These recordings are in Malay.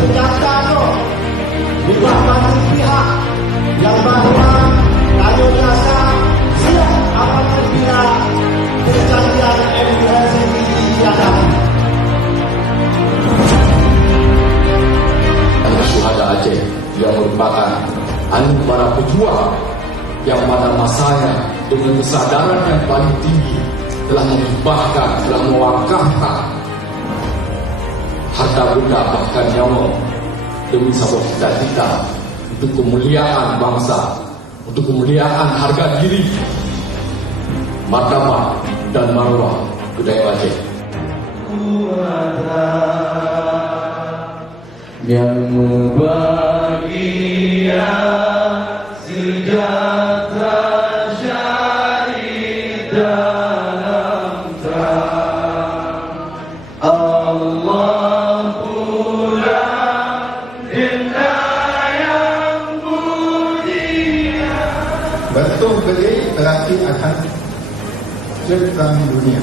menegaskan di banyak pihak yang bahwa Radio Jasa siap apabila perjanjian MULC ini dihadapi. Syuhada Aceh yang merupakan anak para pejuang yang pada masanya dengan kesadaran yang paling tinggi telah menghibahkan, telah mewakafkan harta benda bahkan nyawa demi sebuah cita-cita untuk kemuliaan bangsa, untuk kemuliaan harga diri, martabat dan marwah budaya Aceh. Yang membahagia sejahtera syar'i dalam terang Allah pula yang mulia. Betul beli berarti akan perang dunia.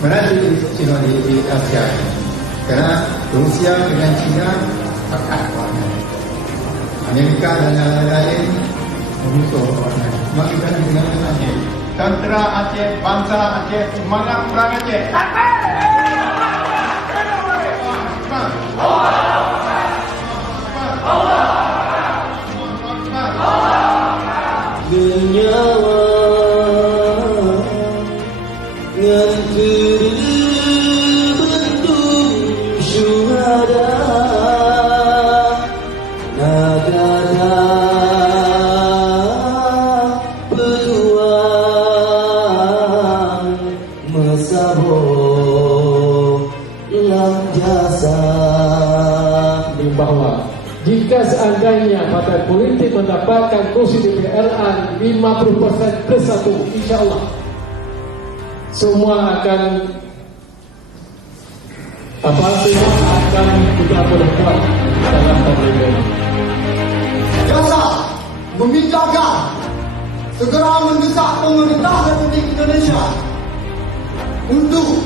Mana di Asia? Karena Rusia dengan China pakat kawanan. Amerika dan lain-lain memusuh kawanan. Maksudnya dengan Aceh. Tentera Aceh, bangsa Aceh, semangat perang Aceh. Nyawa ngan syuhada nagara pejuang mesabok lang jasa. Bahwa jika seandainya partai politik mendapatkan kursi DPR 50% plus 1, insya Allah semua akan kita berbuat dalam pemilihan. Jasa memintakan segera mendesak pemerintah Republik Indonesia untuk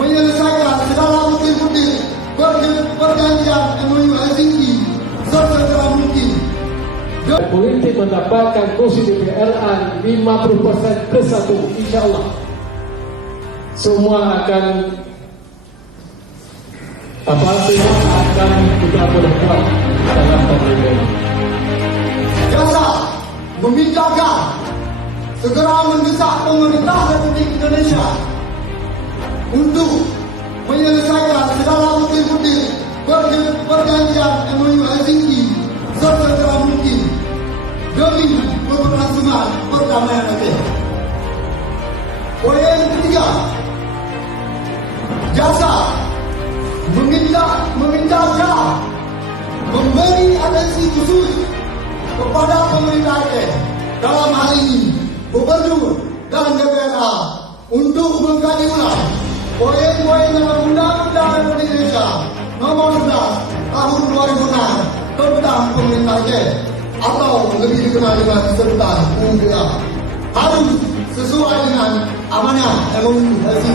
menyelesaikan segala butir-butir perjanjian MULC sesegera mungkin. Politik mendapatkan kursi DPR 50% plus 1, insya Allah semua akan kita berbuat dalam pemilihan. Jasa memintakan segera mendesak pemerintah Republik Indonesia untuk menyelesaikan segala butir-butir perjanjian MULC sesegera mungkin demi keberlangsungan perdamaian Aceh. Poin ketiga, jasa meminta memberi atensi khusus kepada pemerintah Aceh, dalam hal ini Gubernur dan DPR untuk mengkaji ulang poin-poin dalam Undang-Undang Republik Indonesia Nomor 11 Tahun 2006 tentang pemerintah Aceh atau lebih dikenal dengan sebutan UUDA harus sesuai dengan amanah MULC.